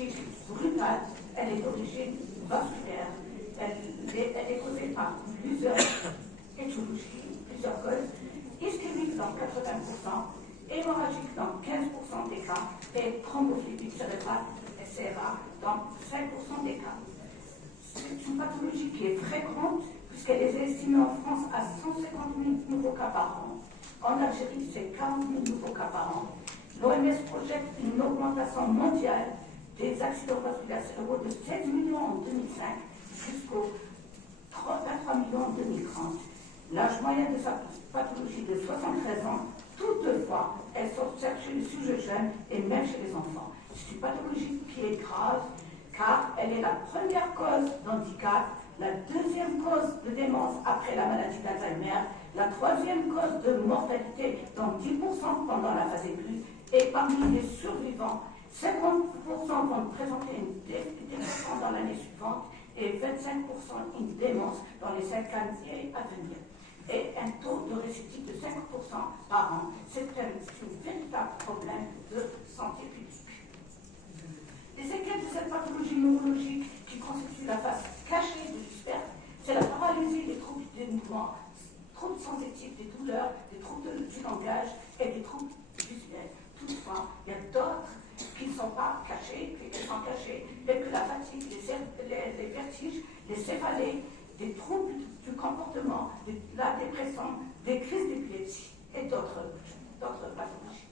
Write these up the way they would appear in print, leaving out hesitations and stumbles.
pathologique brutale, elle est d'origine vasculaire. Elle est causée par plusieurs étiologies, plusieurs causes. Ischémique dans 80%, hémorragique dans 15% des cas et thrombophobique cérébrale, SCRA, dans 5% des cas. C'est une pathologie qui est fréquente puisqu'elle est estimée en France à 150 000 nouveaux cas par an. En Algérie, c'est 40 000 nouveaux cas par an. L'OMS projette une augmentation mondiale des accidents vasculaires cérébraux de 16 millions en 2005 jusqu'aux 33 millions en 2030. L'âge moyen de sa pathologie est de 73 ans. Toutefois, elle s'observe chez les sujets jeunes et même chez les enfants. C'est une pathologie qui est grave car elle est la première cause d'handicap, la deuxième cause de démence après la maladie d'Alzheimer, la troisième cause de mortalité dans 10% pendant la phase aiguë et parmi les survivants, 50% vont présenter une démence dans l'année suivante et 25% une démence dans les 5 années à venir. Et un taux de récidive de 5% par an. C'est un véritable problème de santé publique. Les séquelles de cette pathologie neurologique qui constitue la face cachée de l'iceberg, c'est la paralysie des troubles des mouvements, troubles sensitifs, des douleurs, des troubles du langage et des troubles visuels. Toutefois, il y a d'autres qui ne sont pas cachés, qui sont cachés, tels que la fatigue, les vertiges, les céphalées, des troubles du comportement, la dépression, des crises d'épilepsie et d'autres pathologies.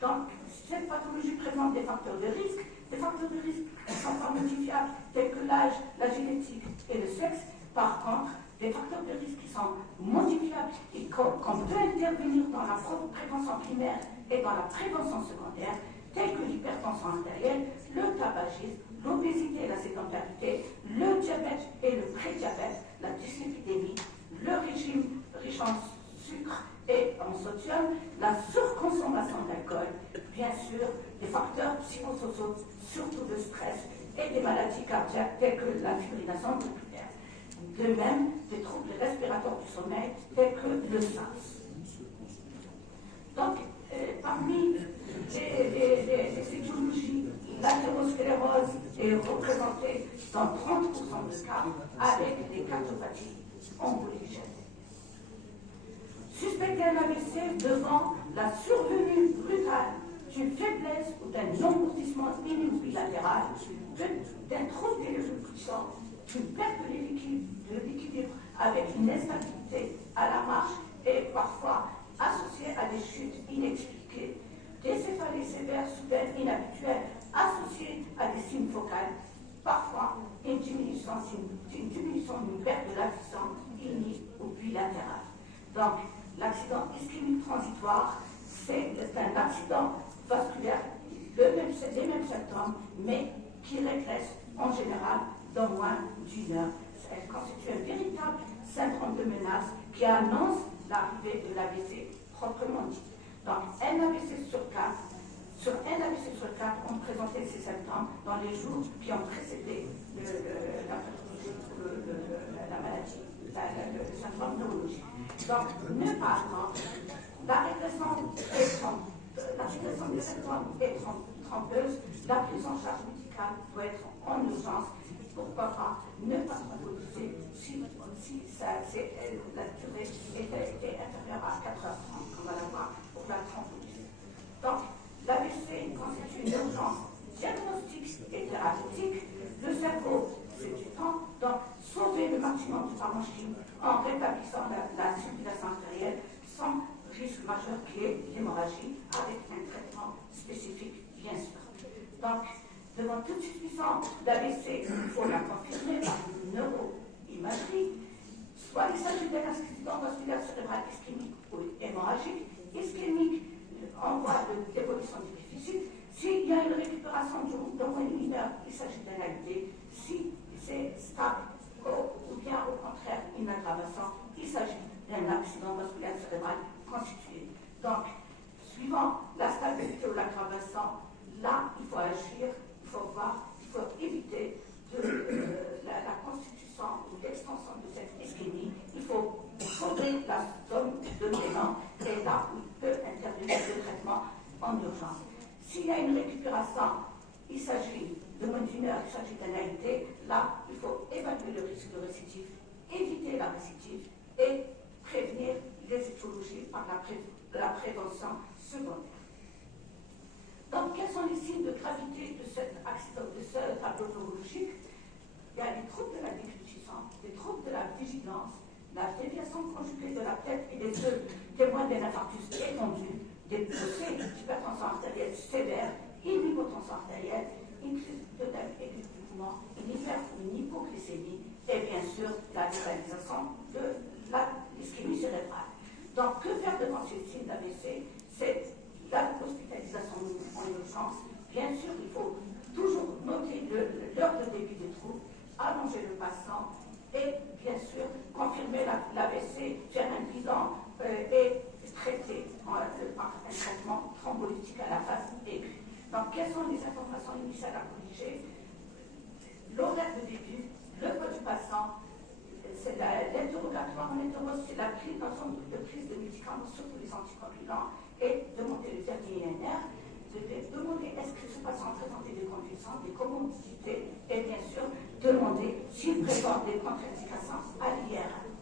Donc, cette pathologie présente des facteurs de risque qui ne sont pas modifiables, tels que l'âge, la génétique et le sexe. Par contre, des facteurs de risque qui sont modifiables et qu'on peut intervenir dans la prévention primaire et dans la prévention secondaire, tels que l'hypertension artérielle, le tabagisme, l'obésité et la sédentarité, le diabète et le prédiabète, la dyslipidémie, le régime riche en sucre et en sodium, la surconsommation d'alcool, bien sûr, des facteurs psychosociaux, surtout de stress, et des maladies cardiaques telles que la fibrillation auriculaire. De même, des troubles respiratoires du sommeil tels que le SARS. Donc, parmi les étiologies, l'athérosclérose est représentée dans 30% de cas avec des cardiopathies emboliques. Suspecter un AVC devant la survenue brutale d'une faiblesse ou d'un engourdissement unilatéral, d'un trouble d'élocution, d'une perte de l'équilibre avec une instabilité à la marche et parfois associée à des chutes inexpliquées, des céphalées sévères soudaines inhabituelles associées à des signes focales, parfois une diminution, une perte de la puissance uni ou bilatérale. Donc, l'accident ischémique transitoire, c'est un accident vasculaire, les mêmes symptômes, mais qui régresse en général dans moins d'une heure. Elle constitue un véritable syndrome de menace qui annonce l'arrivée de l'AVC proprement dit. Donc, un AVC sur 4, on présentait ces symptômes dans les jours qui ont précédé la maladie, le syndrome neurologique. Donc, ne pas attendre. La régression des symptômes est trompeuse. La prise en charge médicale doit être en urgence. Pourquoi pas ne pas thrombolyser si la durée était inférieure à 4h30, on va la voir pour la thrombolyser. Donc, l'AVC constitue une urgence diagnostique et thérapeutique. Le cerveau, c'est du temps. Donc, sauver le maximum du parenchyme en rétablissant la circulation artérielle sans risque majeur qui est l'hémorragie, avec un traitement spécifique, bien sûr. Donc, devant toute suspicion d'AVC, il faut la confirmer par une neuroimagerie. Soit il s'agit d'un accident vasculaire cérébral ischémique ou hémorragique. Ischémique, en voie d'évolution du déficit. S'il y a une récupération d'au moins une heure, il s'agit d'un ALD. Si c'est stable ou bien au contraire une aggravation, il s'agit d'un accident vasculaire cérébral constitué. Donc, suivant la stabilité ou l'aggravation, là, il faut agir, il faut voir, il faut éviter la constitution ou l'extension de cette ischémie. Il faut sauver la zone de l'élan et là où il peut intervenir le traitement en urgence. S'il y a une récupération il s'agit de moins d'une heure, il s'agit d'analité. Là, il faut évaluer le risque de récidive, éviter la récidive et prévenir les étiologies par la prévention secondaire. Donc, quels sont les signes de gravité de cet accident, de ce tableau neurologique? Il y a les troubles de la déglutition, les troubles de la vigilance, la déviation conjuguée de la tête et des yeux témoignent d'un infarctus étendu, des dossiers d'hypertension artérielle sévère, une hypotension artérielle, une crise de aiguë du mouvement, une hypoglycémie et bien sûr la localisation de l'ischémie cérébrale. Donc, que faire devant ces signes d'AVC? C'est l'hospitalisation en urgence. Bien sûr, il faut toujours noter l'heure de début des troubles, allonger le patient et bien sûr confirmer l'AVC, faire un bilan et traiter par un traitement thrombolytique à la phase aiguë. Donc, quelles sont les informations initiales à corriger? L'horaire de début, le code du patient, c'est l'interrogatoire. On interroge c'est la prise de prise de médicaments, surtout les anticoagulants, et demander le dernier INR, de demander est-ce que ce patient présentait des convulsions, des comorbidités, et bien sûr demander s'il présente des contre-indications à l'IRM.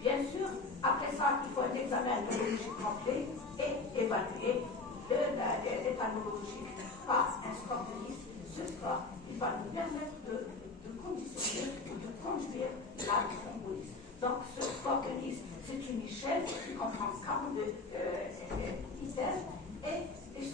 Bien sûr, après ça, il faut un examen neurologique complet et évaluer l'état neurologique par un score de Nice. Ce score, il va nous permettre de conditionner ou de conduire la thrombolyse. Donc, ce score de Nice, c'est une échelle qui comprend 42 items et 11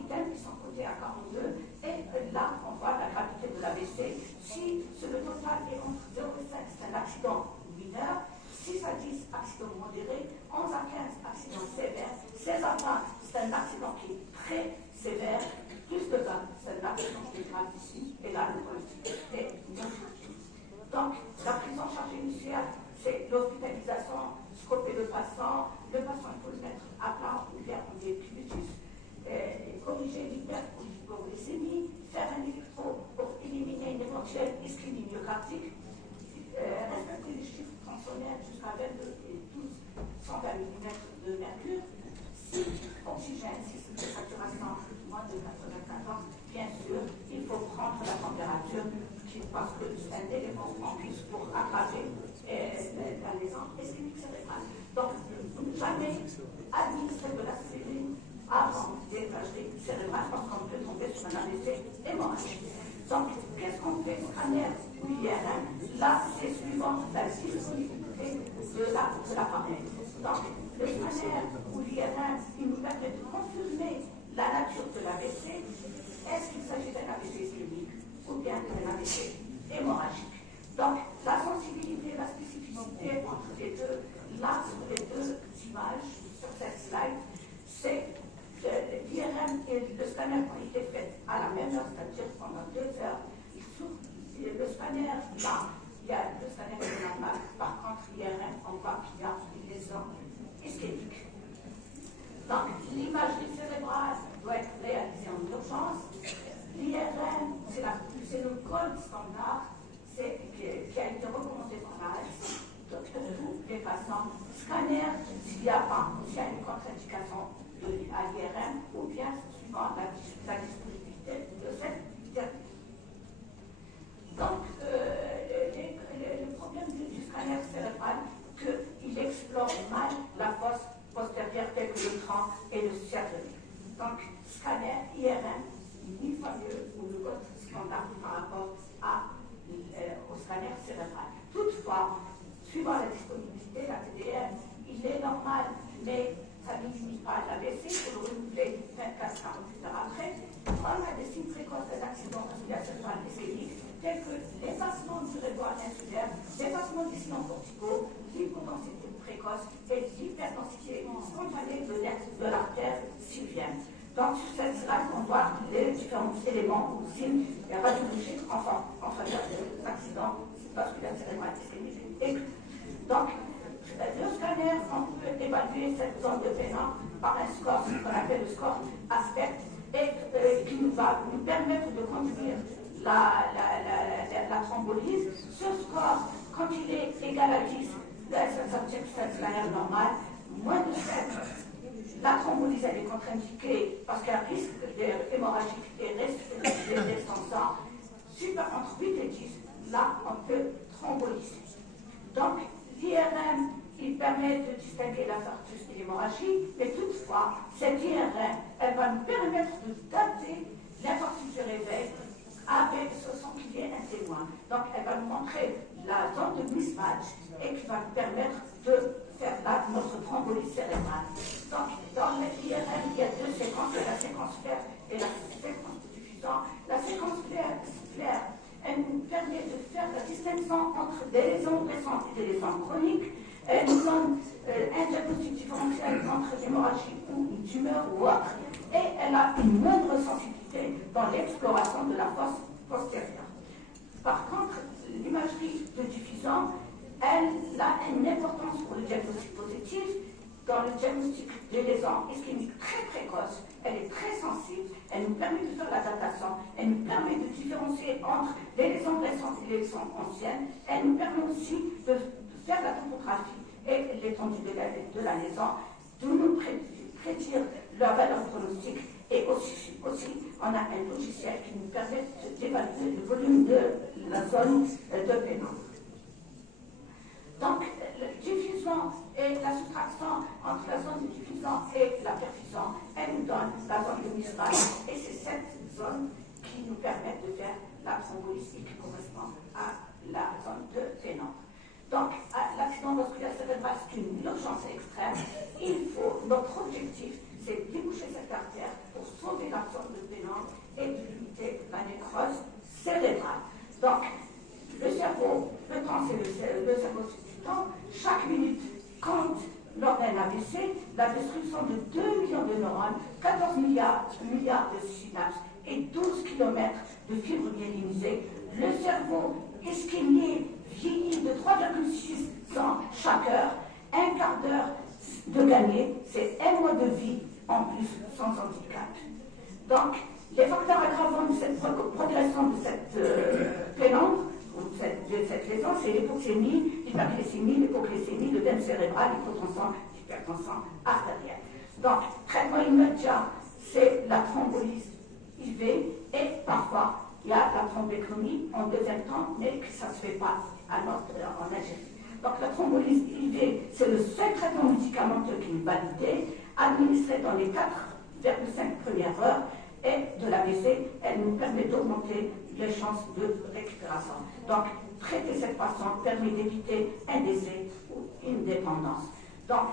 items qui sont codés à 42. Et là, on voit la gravité de l'AVC. Si le total est entre 0 et 5, c'est un accident mineur. 6 à 10, accident modéré. 11 à 15, accident sévère. 16 à 20, c'est un accident qui est très sévère. Plus de 20, c'est un accident qui est gravissime. Et là, le pronostic est non. Donc, la prise en charge initiale, c'est l'hospitalisation, scoper le patient, il faut le mettre à plat ou faire un décubitus, corriger l'hyperglycémie, faire un électro pour éliminer une éventuelle ischémie myocardique, respecter les chiffres tensionnels jusqu'à 22 et 12, 120 mm de mercure, si oxygène, si c'est de saturation moins de 94, bien sûr, il faut prendre la température parce que c'est un élément en plus pour aggraver la lésion ischémique cérébrale. Donc, jamais administrer de la cellule avant l'imagerie cérébrale parce qu'on peut tomber sur un AVC hémorragique. Donc, qu'est-ce qu'on fait? Scanner ou IRM? Là, c'est suivant la disponibilité de l'appareil. Donc, le scanner ou l'IRM, il nous permet de confirmer la nature de l'AVC. Est-ce qu'il s'agit d'un AVC ischémique ou bien d'un AVC hémorragique? Donc, la sensibilité et la spécificité entre les deux, là, sur les deux images, sur cette slide, c'est l'IRM et le scanner ont été faits à la même heure, c'est-à-dire pendant 2 heures. Le scanner, là, il y a le scanner qui est normal. Par contre, l'IRM, on voit qu'il y a une lésion ischémique. Donc, l'imagerie cérébrale doit être réalisée en urgence. L'IRM, c'est le code standard qui a été recommandé par l'AS pour tous les patients. Scanner, s'il y a une contre-indication à l'IRM ou bien suivant la disponibilité de cette dernière. Donc, le problème du scanner cérébral, qu'il explore mal la fosse postérieure telle que le tronc et le cerveau. Donc, scanner, IRM, mille fois mieux ou le code standard par rapport au scanner cérébral. Toutefois, suivant la disponibilité, la TDR, il est normal, mais ça ne limite pas l'AVC, il faut le renouveler 24-48 heures après. On a des signes précoces d'accident vasculaire cérébral ischémique, tels que l'effacement du réseau insulaire, l'effacement des signaux corticaux, l'hypodensité précoce et l'hyperdensité spontanée de l'artère sylvienne. Donc, sur cette slide, on voit les différents éléments ou signes radiologiques en faveur des accidents vasculaires cérébrales ischémiques aigus. Donc, le scanner, on peut évaluer cette zone de paiement par un score, ce qu'on appelle le score aspect, et qui va nous permettre de conduire la thrombolyse. Ce score, quand il est égal à 10, ça veut dire que c'est un scanner normal, moins de 7, La thrombolyse, elle est contre-indiquée parce qu'il y a un risque hémorragique et reste en sang. Entre 8 et 10, là, on peut thrombolyser. Donc, l'IRM, il permet de distinguer l'infarctus et l'hémorragie, mais toutefois, cette IRM, elle va nous permettre de dater l'infarctus du réveil avec ce son qu'il y ait un témoin. Donc, elle va nous montrer la zone de mismatch et qui va nous permettre de faire là notre thrombolyse cérébrale. Donc, dans l'IRM, il y a deux séquences, la séquence flaire et la séquence de diffusant. La séquence flaire, elle nous permet de faire la distinction entre des lésions récentes et des lésions chroniques. Elle nous donne un diagnostic différentiel entre l'hémorragie ou une tumeur ou autre, et elle a une moindre sensibilité dans l'exploration de la fosse postérieure. Par contre, l'imagerie de diffusant, elle a une importance pour le diagnostic positif. Dans le diagnostic des lésions ischémiques très précoces, elle est très sensible, elle nous permet de faire la datation, elle nous permet de différencier entre les lésions récentes et les lésions anciennes, elle nous permet aussi de faire la topographie et l'étendue de la lésion, de nous prédire leur valeur pronostique, et aussi on a un logiciel qui nous permet d'évaluer le volume de la zone de pénombre. Donc, le diffusant et la soustraction entre la zone de diffusant et la perfusion, elle nous donne la zone de mismatch, et c'est cette zone qui nous permet de faire la thrombolyse qui correspond à la zone de pénombre. Donc, l'accident vasculaire cérébral, c'est une urgence extrême. Notre objectif, c'est de déboucher cette artère pour sauver la zone de pénombre et de limiter la nécrose cérébrale. Donc, le cerveau, le temps, c'est le cerveau, c'est du temps. Chaque minute compte lors d'un AVC, la destruction de 2 millions de neurones, 14 milliards de synapses et 12 km de fibres myélinisées. Le cerveau ischémique vieillit de 3,6 ans chaque heure, un quart d'heure de gagné, c'est un mois de vie en plus sans handicap. Donc, les facteurs aggravants de cette progression de cette pénombre, de cette lésion, c'est l'hypoxémie, l'hyperglycémie, l'hypoglycémie, l'œdème cérébral, l'hypotension, l'hypertension artérielle. Donc, traitement immédiat, c'est la thrombolyse IV et parfois il y a la thrombectomie en deuxième temps, mais ça ne se fait pas en Algérie. Donc la thrombolyse IV, c'est le seul traitement médicamenteux qui est validé, administré dans les 4,5 premières heures, et de l'AVC, elle nous permet d'augmenter les chances de récupération. Donc, traiter cette patiente permet d'éviter un décès ou une dépendance. Donc,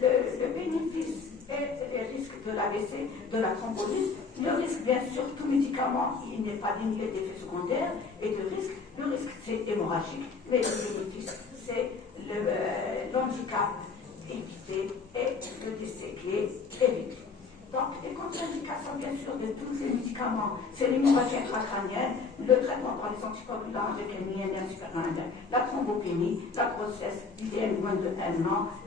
le bénéfice et les risques de l'AVC, de la thrombolyse, le risque, bien sûr, tout médicament, il n'est pas dénué d'effets secondaires, et le risque, c'est hémorragique, mais le bénéfice, c'est l'handicap évité et le décès qui est évité. Donc, les contre-indications, bien sûr, de tous ces médicaments, c'est l'hémorragie intracrânienne, le traitement par les anticoagulants avec un INR supérieur, la thrombopénie, la grossesse, l'IDM moins de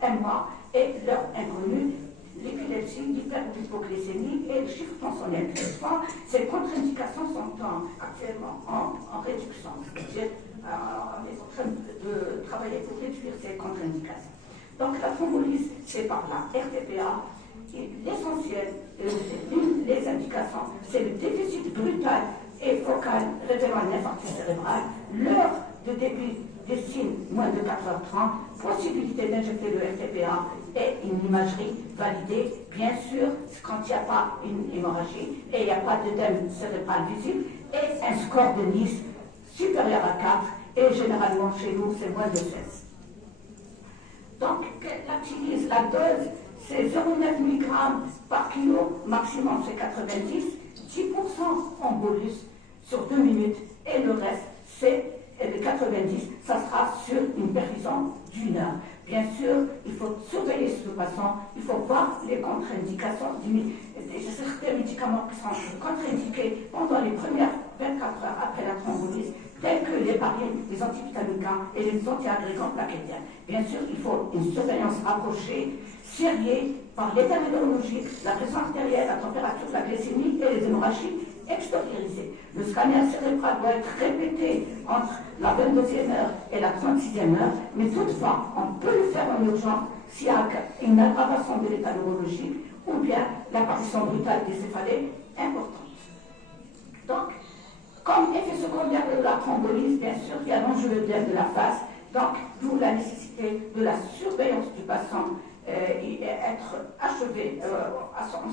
un mois, et leur inconnue, l'épilepsie, l'hyperglycémie et le chiffre tensionnel. Toutefois, ces contre-indications sont actuellement en réduction. On est en train de travailler pour réduire ces contre-indications. Donc, la thrombolyse, c'est par la RTPA. L'essentiel, les indications, c'est le déficit brutal et focal révélant un infarctus cérébral, l'heure de début des signes moins de 4h30, possibilité d'injecter le RTPA et une imagerie validée, bien sûr, quand il n'y a pas une hémorragie et il n'y a pas d'œdème cérébral visible, et un score de Nice supérieur à 4, et généralement chez nous, c'est moins de 16. Donc, la dose, c'est 0,9 mg par kilo, maximum c'est 90, 10% en bolus sur 2 minutes, et le reste, c'est le 90, ça sera sur une perfusion d'1 heure. Bien sûr, il faut surveiller ce patient, il faut voir les contre-indications de certains médicaments qui sont contre-indiqués pendant les premières 24 heures après la thrombolyse, tels que les barines, les antivitaminiques et les antiagrégants plaquettaires. Bien sûr, il faut une surveillance rapprochée, sériée par l'état météorologique, la pression artérielle, la température, la glycémie et les hémorragies extériorisées. Le scanner cérébral doit être répété entre la 22e heure et la 36e heure, mais toutefois, on peut le faire en urgence s'il y a une aggravation de l'état neurologique ou bien l'apparition brutale des céphalées importante. Donc, comme effet secondaire de la thrombolyse, bien sûr, il y a l'enjeu de la face, donc d'où la nécessité de la surveillance du patient et être achevé,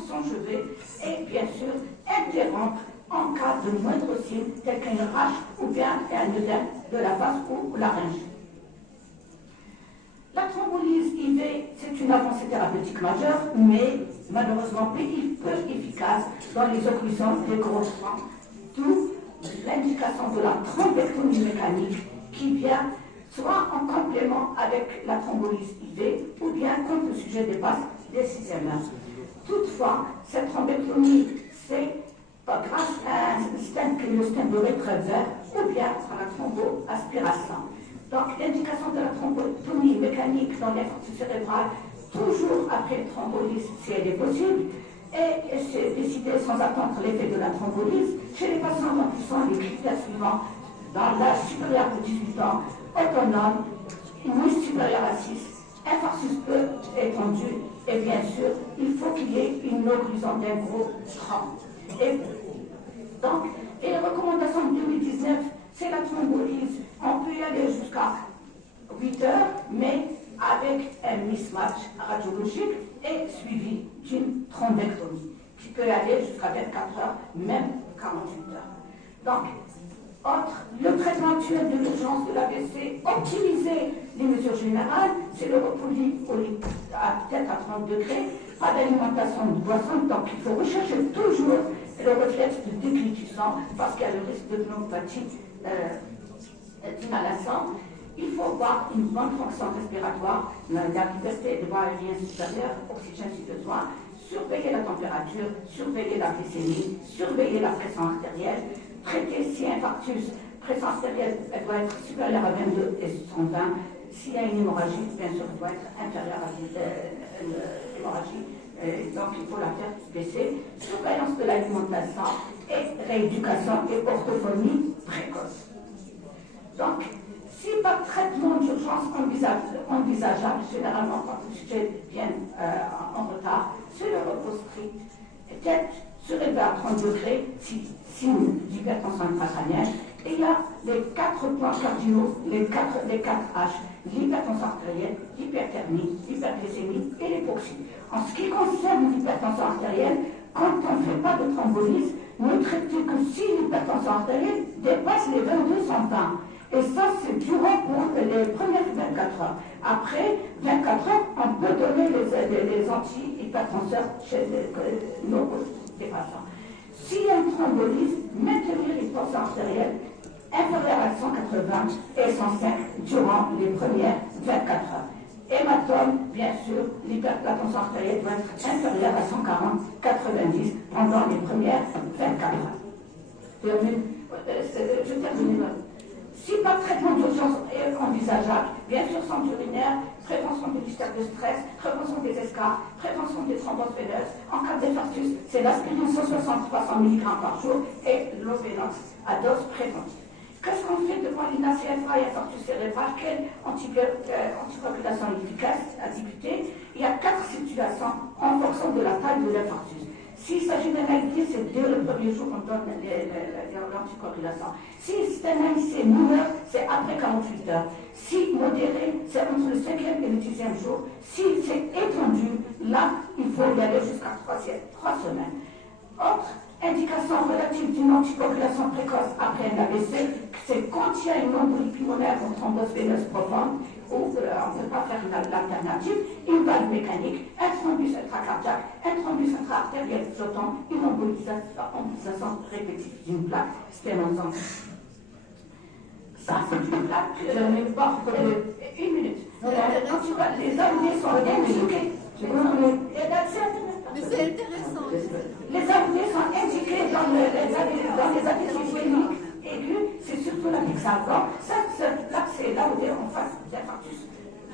s'enchever, et bien sûr interrompre en cas de moindre signe, tel qu'une rage ou bien un œdème de la face ou larynge. La thrombolyse IV, c'est une avancée thérapeutique majeure, mais malheureusement peu efficace dans les occlusions des gros francs, d'où l'indication de la thrombectomie mécanique qui vient soit en complément avec la thrombolyse IV ou bien quand le sujet dépasse les 6e heures. Toutefois, cette thrombectomie, c'est grâce à un stent qui est le stent de rétrévers ou bien à la thromboaspiration. Donc, l'indication de la thrombectomie mécanique dans l'infarctus cérébral, toujours après une thrombolyse, si elle est possible, et c'est décidé sans attendre l'effet de la thrombolyse chez les patients remplissant les critères suivants dans l'âge supérieur de 18 ans, autonome, nuit supérieure à 6, infarctus peu étendu, et bien sûr, il faut qu'il y ait une occlusion d'un gros tronc. Et donc, les recommandations de 2019, c'est la thrombolyse. On peut y aller jusqu'à 8 heures, mais avec un mismatch radiologique et suivi d'une thrombectomie, qui peut aller jusqu'à 24 heures, même 48 heures. Donc, le traitement actuel de l'urgence de l'AVC, optimiser les mesures générales, c'est le repos peut-être à 30 degrés, pas d'alimentation de boisson, donc il faut rechercher toujours le réflexe de déglutition parce qu'il y a le risque de pneumopathie d'inhalation. Il faut avoir une bonne fonction respiratoire, la liberté de voie aérienne supérieure, oxygène si besoin, surveiller la température, surveiller la glycémie, surveiller la pression artérielle, traiter si infarctus, pression artérielle, elle doit être supérieure à 22 et 120. S'il y a une hémorragie, bien sûr, elle doit être inférieure à l'hémorragie. Donc, il faut la faire baisser. Surveillance de l'alimentation et rééducation et orthophonie précoce. Donc, si pas de traitement d'urgence envisageable, généralement quand le sujet vient en retard, c'est le repos strict. Tête surélevée à 30 degrés, signe d'hypertension intracrânienne. Et il y a les 4 points cardinaux, les 4 H, l'hypertension artérielle, l'hyperthermie, l'hyperglycémie et l'hypoxie. En ce qui concerne l'hypertension artérielle, quand on ne fait pas de thrombolyse, ne traitez que si l'hypertension artérielle dépasse les 22-120. Et ça, c'est durant pour les premières 24 heures. Après 24 heures, on peut donner les anti-hypertenseurs chez les patients. S'il y a une thrombolyse, maintenir une tension artérielle inférieure à 180 et 105 durant les premières 24 heures. Hématome, bien sûr, la tension artérielle doit être inférieure à 140-90 pendant les premières 24 heures. Je termine. Si pas de traitement d'urgence est envisageable, bien sûr, santé urinaire, prévention des disturbs de stress, prévention des escarres, prévention des thromboses veineuses. En cas d'infarctus, c'est l'aspirine 160-300 mg par jour et l'Ovenox à dose préventive. Qu'est-ce qu'on fait devant l'INA-CFA et infarctus cérébral? Quelle anticoagulation efficace à débuter? Il y a 4 situations en fonction de la taille de l'infarctus. Si sa généralité, c'est dès le premier jour qu'on donne l'anticoagulation. Si c'est un AIC mineur, c'est après 48 heures. Si modéré, c'est entre le 5e et le 10e jour. Si c'est étendu, là, il faut y aller jusqu'à 3 semaines. Autre indication relative d'une anticoagulation précoce après un AVC, c'est quand il y a une embolie pulmonaire ou thrombose veineuse profonde, où on ne peut pas faire l'alternative, une valve mécanique, un thrombus intracardiaque, un thrombus intra-artériel flottant, une embolisation répétitive d'une plaque sténosante. Ça, c'est une plaque une minute. Les AVC sont indiqués. Mais c'est intéressant. Les AVC sont indiqués dans les AVC ischémiques aigus, c'est surtout la mixavant. Ça, c'est là où on face d'infarctus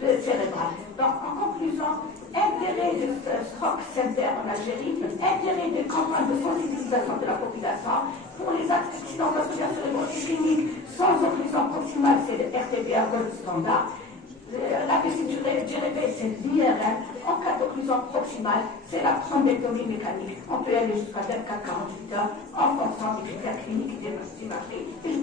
cérébral. Donc, en conclusion, intérêt de Stroke Center en Algérie, intérêt des campagnes de sensibilisation de la population pour les accidents vasculaires cérébraux ischémiques sans occlusion proximale, c'est le RTBA gold standard. La du réveil, c'est l'IRM. En cas d'occlusion proximale, c'est la thrombectomie mécanique. On peut aller jusqu'à 24-48 heures en fonction des critères cliniques et diagnostiques.